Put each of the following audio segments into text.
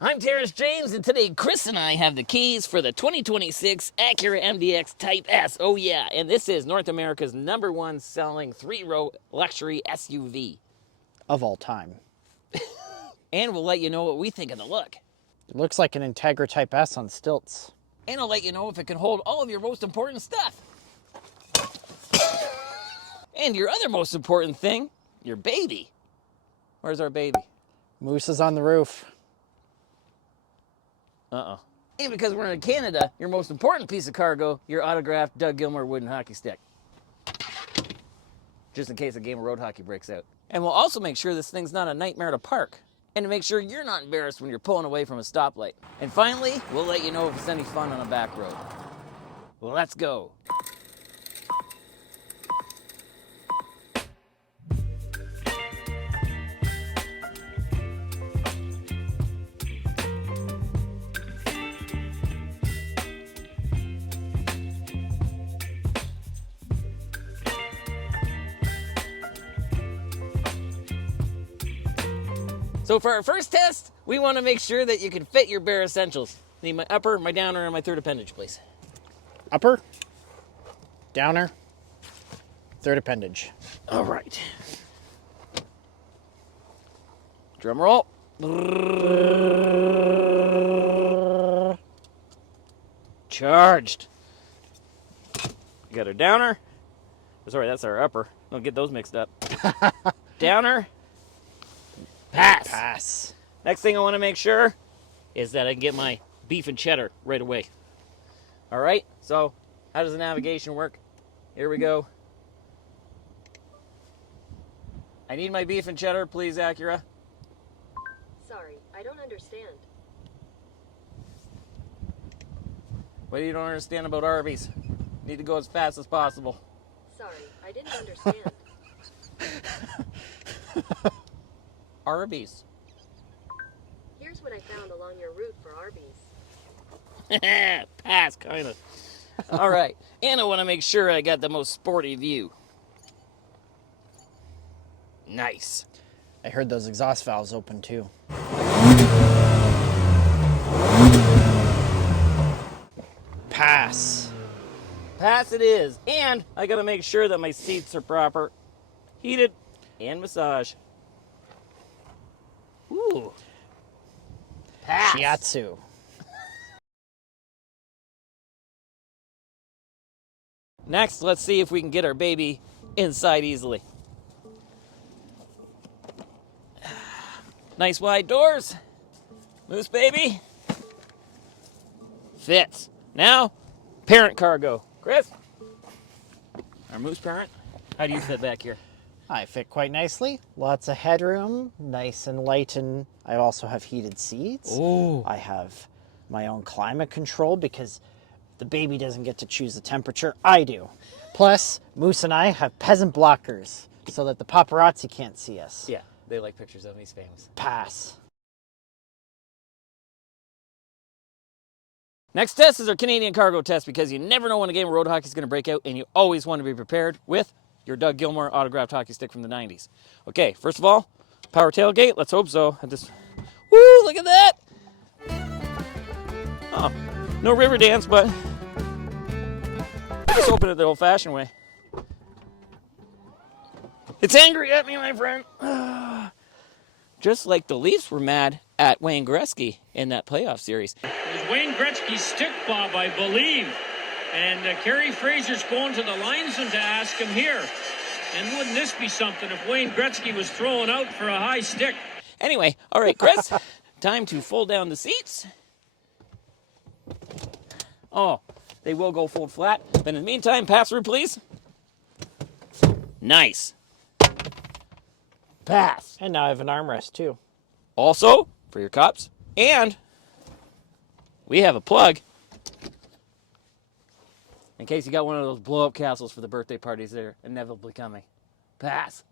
I'm Terrence James, and today Chris and I have the keys for the 2026 Acura MDX Type S. Oh yeah, and this is North America's #1 selling 3-row luxury SUV. Of all time. And we'll let you know what we think of the look. It looks like an Integra Type S on stilts. And I'll let you know if it can hold all of your most important stuff. And your other most important thing, your baby. Where's our baby? Moose is on the roof. Uh-oh. And because we're in Canada, your most important piece of cargo, your autographed Doug Gilmour wooden hockey stick. Just in case a game of road hockey breaks out. And we'll also make sure this thing's not a nightmare to park. And to make sure you're not embarrassed when you're pulling away from a stoplight. And finally, we'll let you know if it's any fun on a back road. Well, let's go. So for our first test, we want to make sure that you can fit your bare essentials. Need my upper, my downer, and my third appendage, please. Upper, downer, third appendage. All right. Drum roll. Charged. We got our downer. Sorry, that's our upper. Don't get those mixed up. Downer. Pass. Pass. Next thing I want to make sure is that I can get my beef and cheddar right away. All right, so how does the navigation work? Here we go. I need my beef and cheddar, please, Acura. Sorry, I don't understand. What do you don't understand about Arby's? Need to go as fast as possible. Sorry, I didn't understand. Arby's. Here's what I found along your route for Arby's. Pass, kind of. All right, and I want to make sure I got the most sporty view. Nice. I heard those exhaust valves open too. Pass. Pass it is. And I got to make sure that my seats are proper. Heated and massage. Ooh. Pass. Shiatsu. Next, let's see if we can get our baby inside easily. Nice wide doors. Moose baby. Fits. Now, parent cargo. Chris? Our moose parent. How do you fit back here? I fit quite nicely. Lots of headroom, nice and light, and I also have heated seats. Ooh. I have my own climate control because the baby doesn't get to choose the temperature. I do. Plus, Moose and I have peasant blockers so that the paparazzi can't see us. Yeah, they like pictures of me. He's famous. Pass. Next test is our Canadian cargo test because you never know when a game of road hockey is going to break out, and you always want to be prepared with your Doug Gilmour autographed hockey stick from the 90s. Okay, first of all, power tailgate. Let's hope so. Woo, look at that. Oh, no river dance, but let's open it the old-fashioned way. It's angry at me, my friend. Just like the Leafs were mad at Wayne Gretzky in that playoff series. It was Wayne Gretzky's stick bob, I believe. And Kerry Fraser's going to the linesman to ask him here. And wouldn't this be something if Wayne Gretzky was thrown out for a high stick? Anyway, all right, Chris, time to fold down the seats. Oh, they will go fold flat. But in the meantime, pass through, please. Nice. Pass. And now I have an armrest too. Also, for your cups, and we have a plug in case you got one of those blow-up castles for the birthday parties that are inevitably coming. Pass.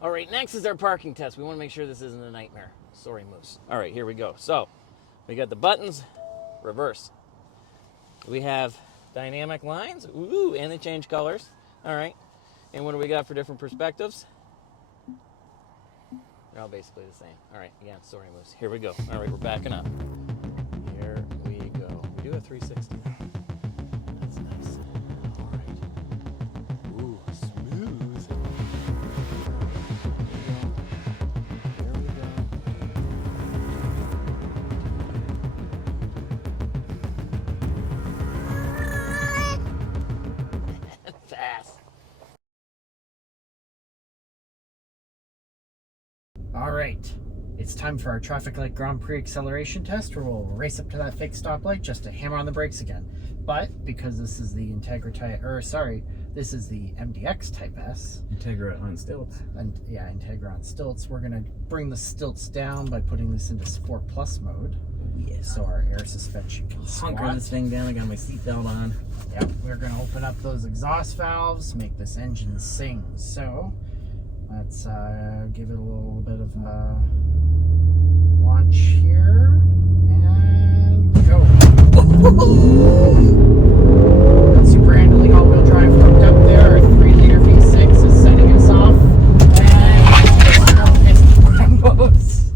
All right, next is our parking test. We want to make sure this isn't a nightmare. Sorry, Moose. All right, here we go. So, we got the buttons, reverse. We have dynamic lines. Ooh, and they change colors. All right. And what do we got for different perspectives? all basically the same. All right, again, story moves. Here we go. All right, we're backing up. Here we go. We do a 360. That's nice. All right. Ooh, smooth. Here we go. Fast. All right, it's time for our traffic light Grand Prix acceleration test where we'll race up to that fake stoplight just to hammer on the brakes again. But because this is the this is the MDX Type S. Integra on stilts. And yeah, Integra on stilts. We're gonna bring the stilts down by putting this into Sport Plus mode. Yeah. So our air suspension can Hunker squat. this thing down. I got my seatbelt on. Yep, we're gonna open up those exhaust valves, make this engine sing. So let's give it a little bit of a launch here, and go. Super handling all-wheel drive hooked up there. Our 3-liter V6 is setting us off, and Brembos.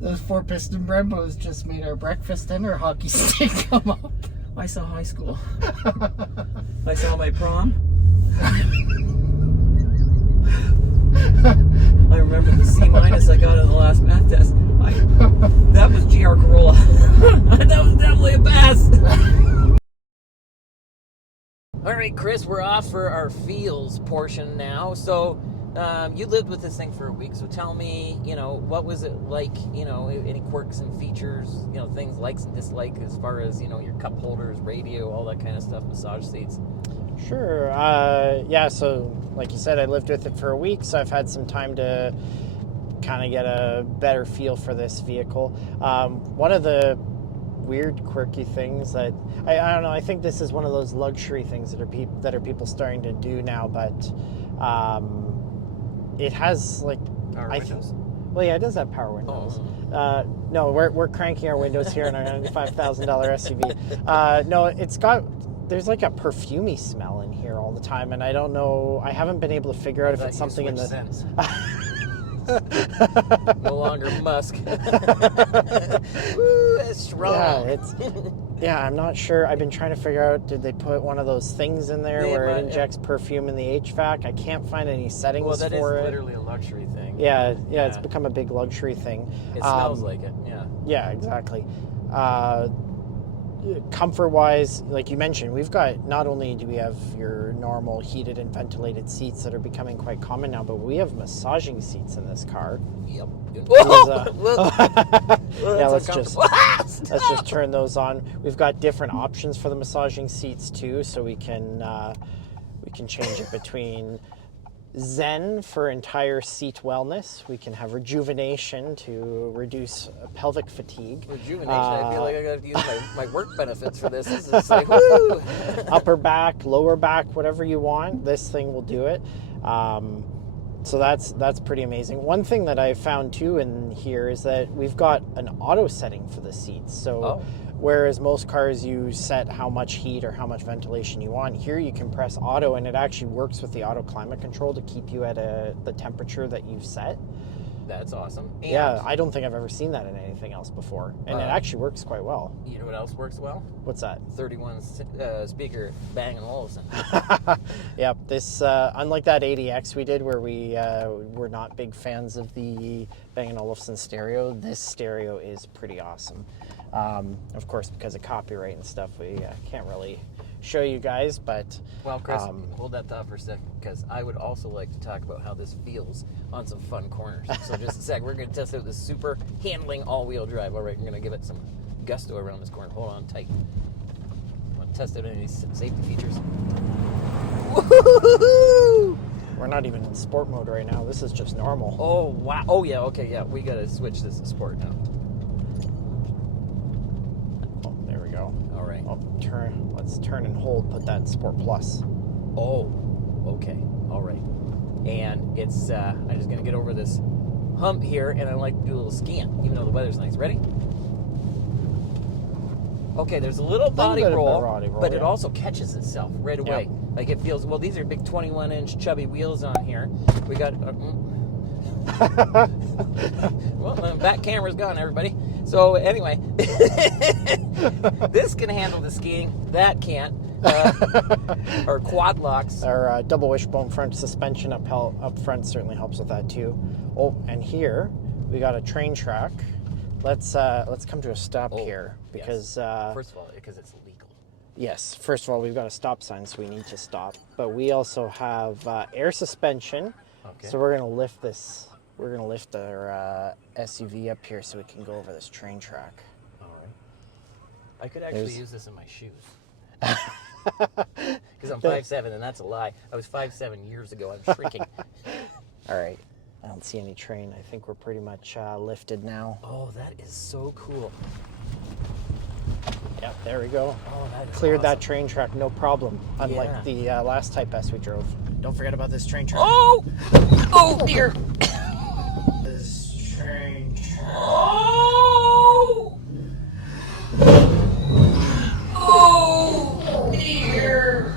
Those 4-piston Brembos just made our breakfast and our hockey stick come up. I saw high school. I saw my prom. I remember the C- I got in the last math test. That was GR Corolla. That was definitely a pass. All right, Chris, we're off for our feels portion now. So you lived with this thing for a week. So tell me, what was it like? Any quirks and features? Things likes and dislikes as far as your cup holders, radio, all that kind of stuff, massage seats. Sure. Yeah, so like you said, I lived with it for a week, so I've had some time to kind of get a better feel for this vehicle. One of the weird, quirky things that, I don't know, I think this is one of those luxury things that are people starting to do now, but it has, like... Power windows? Well, yeah, it does have power windows. Oh. No, we're cranking our windows here in our $95,000 SUV. No, it's got... There's like a perfumey smell in here all the time, and I don't know. I haven't been able to figure out if it's something in the. Sense. No longer musk. Woo, that's strong. Yeah, I'm not sure. I've been trying to figure out. Did they put one of those things in there where it injects perfume in the HVAC? I can't find any settings for it. Well, that is literally a luxury thing. Yeah, it's become a big luxury thing. It smells like it. Yeah. Yeah, exactly. Comfort-wise, like you mentioned, we've got, not only do we have your normal heated and ventilated seats that are becoming quite common now, but we have massaging seats in this car. Yep. Yeah, let's just turn those on. We've got different options for the massaging seats too, so we can change it between Zen for entire seat wellness. We can have rejuvenation to reduce pelvic fatigue. Rejuvenation. I feel like I got to use my work benefits for this. This is like, woo! Upper back, lower back, whatever you want, this thing will do it. So that's pretty amazing. One thing that I found too in here is that we've got an auto setting for the seats. So whereas most cars you set how much heat or how much ventilation you want, here you can press auto and it actually works with the auto climate control to keep you at the temperature that you've set. That's awesome. And yeah, I don't think I've ever seen that in anything else before. And it actually works quite well. You know what else works well? What's that? 31 speaker Bang & Olufsen. Yep, this, unlike that ADX we did where we were not big fans of the Bang & Olufsen stereo, this stereo is pretty awesome. Of course, because of copyright and stuff, we can't really show you guys, but... Well, Chris, hold that thought for a second, because I would also like to talk about how this feels on some fun corners. So just a sec, we're going to test out this super handling all-wheel drive. All right, we're going to give it some gusto around this corner. Hold on tight. I want to test out any of these safety features. Woo-hoo-hoo-hoo! We're not even in sport mode right now. This is just normal. Oh, wow. Oh, yeah, okay, yeah. We got to switch this to sport now. Oh, there we go. All right. Let's turn and hold, put that in Sport Plus. Oh, okay. All right. And it's, I'm just going to get over this hump here, and I like to do a little scan, even though the weather's nice. Ready? Okay, there's a little body roll, but it also catches itself right away. Yep. Like it feels, well, these are big 21-inch chubby wheels on here. We got, Well, the back camera's gone, everybody. So anyway, this can handle the skiing. That can't. Or quad locks. Our double wishbone front suspension up front certainly helps with that too. Oh, and here we got a train track. Let's come to a stop here because first of all, because it's legal. Yes, first of all, we've got a stop sign, so we need to stop. But we also have air suspension. Okay. So we're gonna lift this. We're gonna lift our SUV up here so we can go over this train track. All right. I could actually use this in my shoes. Because I'm 5'7", and that's a lie. I was 5'7" years ago. I'm shrinking. All right. I don't see any train. I think we're pretty much lifted now. Oh, that is so cool. Yep, there we go. Oh, that is Cleared that awesome. train track, no problem. Unlike the last Type S we drove. Don't forget about this train track. Oh! Oh, dear. This train track. Oh! Oh, dear.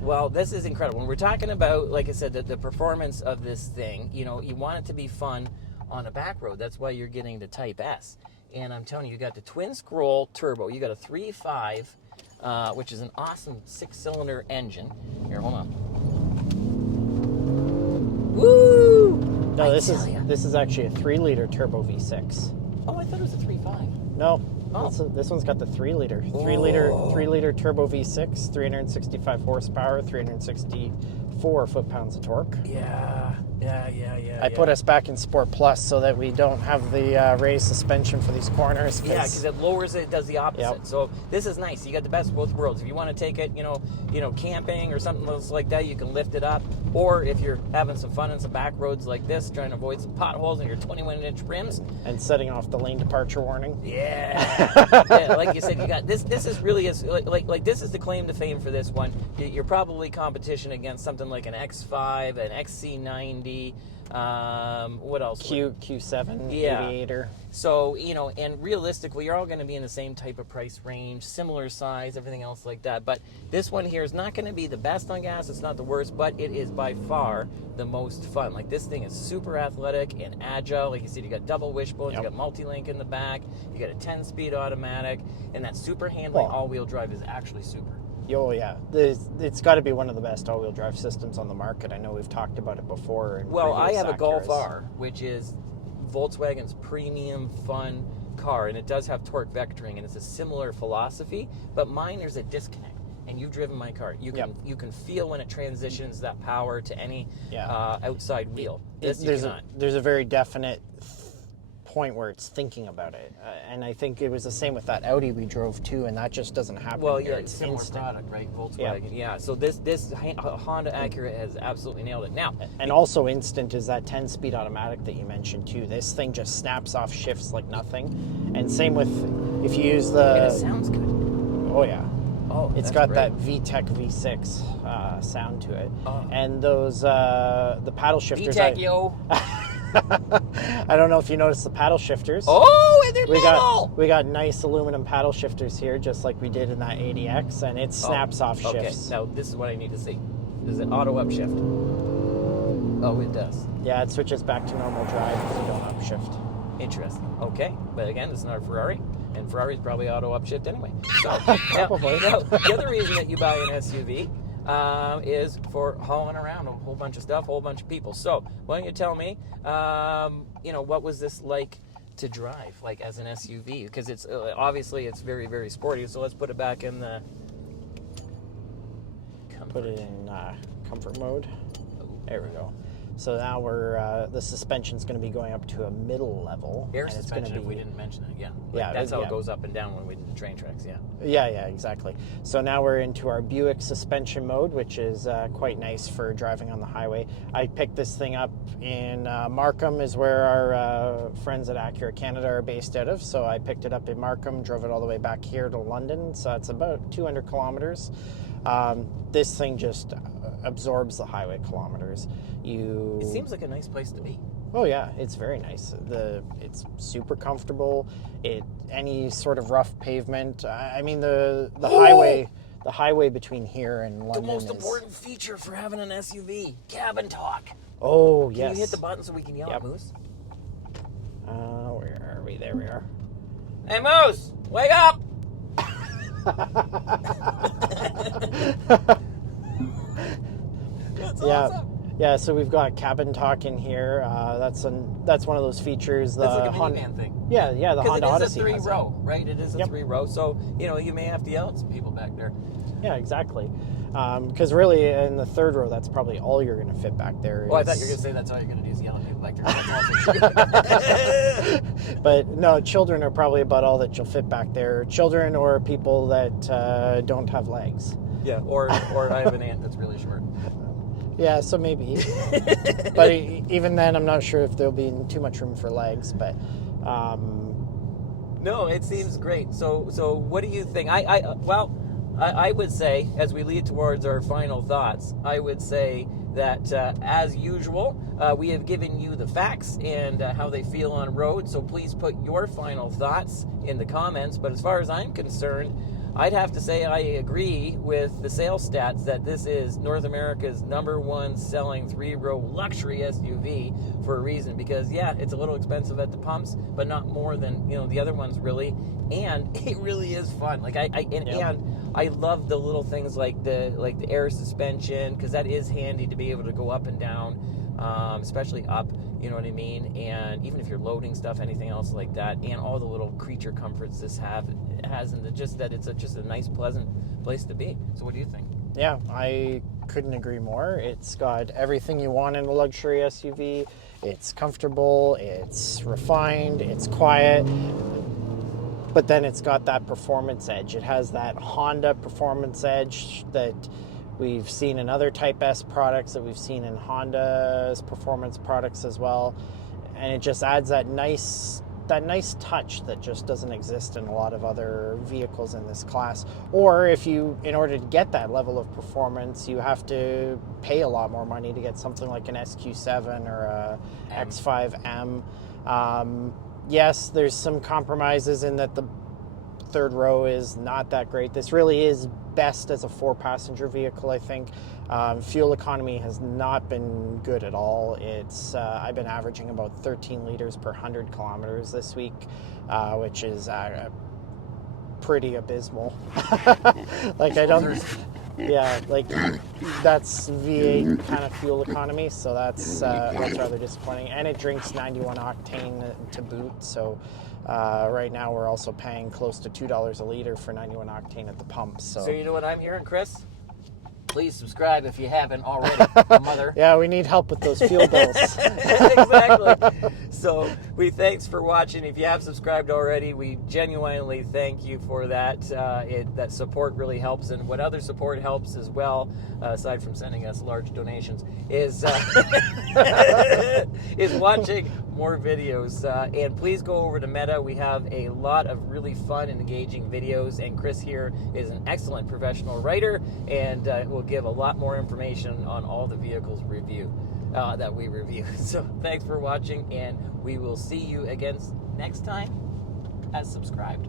Well, this is incredible. When we're talking about, like I said, the performance of this thing, you know, you want it to be fun on a back road. That's why you're getting the Type S. And I'm telling you, you got the twin scroll turbo. You got a 3.5, which is an awesome 6-cylinder engine. Here, hold on. Woo! No, this is actually a 3-liter turbo V6. Oh, I thought it was a 3.5. No. Oh. This one's got the 3-liter. Oh. 3-liter turbo V6, 365 horsepower, 364 foot-pounds of torque. Yeah. I put us back in Sport Plus so that we don't have the raised suspension for these corners. Yeah, because it lowers it, does the opposite. Yep. So this is nice. You got the best of both worlds. If you want to take it, you know, camping or something else like that, you can lift it up. Or if you're having some fun in some back roads like this, trying to avoid some potholes in your 21-inch rims. And setting off the lane departure warning. Yeah. Yeah, like you said, you got this. This is really like this is the claim to fame for this one. You're probably competition against something like an X5, an XC90. What else? Q7 Yeah. aviator. So, you know, and realistically, you're all going to be in the same type of price range, similar size, everything else like that. But this one here is not going to be the best on gas. It's not the worst, but it is by far the most fun. Like, this thing is super athletic and agile. Like you said, you got double wishbones, Yep. you got multi-link in the back, you got a 10-speed automatic, and that super handling all-wheel drive is actually super. Oh, yeah. It's got to be one of the best all-wheel drive systems on the market. I know we've talked about it before. Well, I have a Golf Acuras. R, which is Volkswagen's premium fun car, and it does have torque vectoring, and it's a similar philosophy, but mine, there's a disconnect, and you've driven my car. You can feel when it transitions that power to any outside wheel. There's a very definite point where it's thinking about it, and I think it was the same with that Audi we drove too, and that just doesn't happen. Well, yeah, here. it's similar instant. product, right? Volkswagen. Yeah. So this Honda Acura has absolutely nailed it. Now, And also instant is that 10-speed automatic that you mentioned too. This thing just snaps off shifts like nothing. And same with if you use and the... it sounds good. Oh, yeah. Oh, It's that's got great. that VTEC V6 sound to it. Oh. And those, the paddle shifters... VTEC, yo. I don't know if you noticed the paddle shifters. Oh, and they're metal. We got nice aluminum paddle shifters here, just like we did in that ADX, and it snaps off shifts. Okay, now this is what I need to see. Is it auto upshift? Oh, it does. Yeah, it switches back to normal drive if you don't upshift. Interesting. Okay, but again, it's not a Ferrari, and Ferrari's probably auto upshift anyway. So Probably. Now, the other reason that you buy an SUV is for hauling around a whole bunch of stuff, a whole bunch of people. So why don't you tell me, what was this like to drive, like as an SUV? Because it's obviously it's very, very sporty. So let's put it back in the comfort. Put it in comfort mode. There we go. So now we're the suspension's going to be going up to a middle level. Air and it's suspension, gonna if we didn't mention it, yeah. Yeah, That's how yeah. it goes up and down when we did the train tracks, yeah. Yeah, exactly. So now we're into our Buick suspension mode, which is quite nice for driving on the highway. I picked this thing up in Markham, is where our friends at Acura Canada are based out of. So I picked it up in Markham, drove it all the way back here to London. So it's about 200 kilometers. This thing just absorbs the highway kilometers. It seems like a nice place to be. Oh yeah, it's very nice. It's super comfortable. Any sort of rough pavement. I mean the highway between here and London The most is. important feature for having an SUV, cabin talk. Oh Can yes. you hit the button so we can yell at Yep. Moose? Where are we? There we are. Hey Moose, wake up! That's awesome. Yeah, so we've got cabin talk in here. That's one of those features. That's like a minivan thing. Yeah, the Honda Because Odyssey it is a has three-row, right? It is a Yep. three-row, so you may have to yell at some people back there. Yeah, exactly. Because really, in the third row, that's probably all you're going to fit back there. Well, I thought you were going to say that's all you're going to do is yell at people back there. That's also But no, children are probably about all that you'll fit back there. Children or people that don't have legs. Yeah, or I have an aunt that's really short. Yeah, so maybe. But even then, I'm not sure if there'll be too much room for legs. But No, it seems great. So what do you think? I would say, as we lead towards our final thoughts, I would say that as usual, we have given you the facts and how they feel on road. So please put your final thoughts in the comments. But as far as I'm concerned, I'd have to say I agree with the sales stats that this is North America's #1 selling 3-row luxury SUV for a reason. Because yeah, it's a little expensive at the pumps, but not more than the other ones really. And it really is fun. Like and I love the little things like the air suspension, because that is handy to be able to go up and down, especially up. You know what I mean? And even if you're loading stuff, anything else like that, and all the little creature comforts this has, and just that it's just a nice, pleasant place to be. So what do you think? yeah, I couldn't agree more. It's got everything you want in a luxury SUV. It's comfortable. It's refined. It's quiet. But then it's got that performance edge. It has that Honda performance edge that we've seen in other Type S products, that we've seen in Honda's performance products as well. And it just adds that nice touch that just doesn't exist in a lot of other vehicles in this class. Or in order to get that level of performance, you have to pay a lot more money to get something like an SQ7 or a X5M. Yes, there's some compromises in that the third row is not that great. This really is best as a 4-passenger vehicle, I think. Fuel economy has not been good at all. I've been averaging about 13 liters per 100 kilometers this week, which is pretty abysmal. That's V8 kind of fuel economy, so that's rather disappointing. And it drinks 91 octane to boot, so right now we're also paying close to $2 a liter for 91 octane at the pump. So you know what I'm hearing, Chris? Please subscribe if you haven't already, mother. Yeah, we need help with those fuel bills. Exactly. So thanks for watching. If you have subscribed already, we genuinely thank you for that. That support really helps, and what other support helps as well, aside from sending us large donations, is is watching more videos. And please go over to Meta. We have a lot of really fun and engaging videos, and Chris here is an excellent professional writer, and will give a lot more information on all the vehicles that we review. So thanks for watching, and we will see you again next time as subscribed.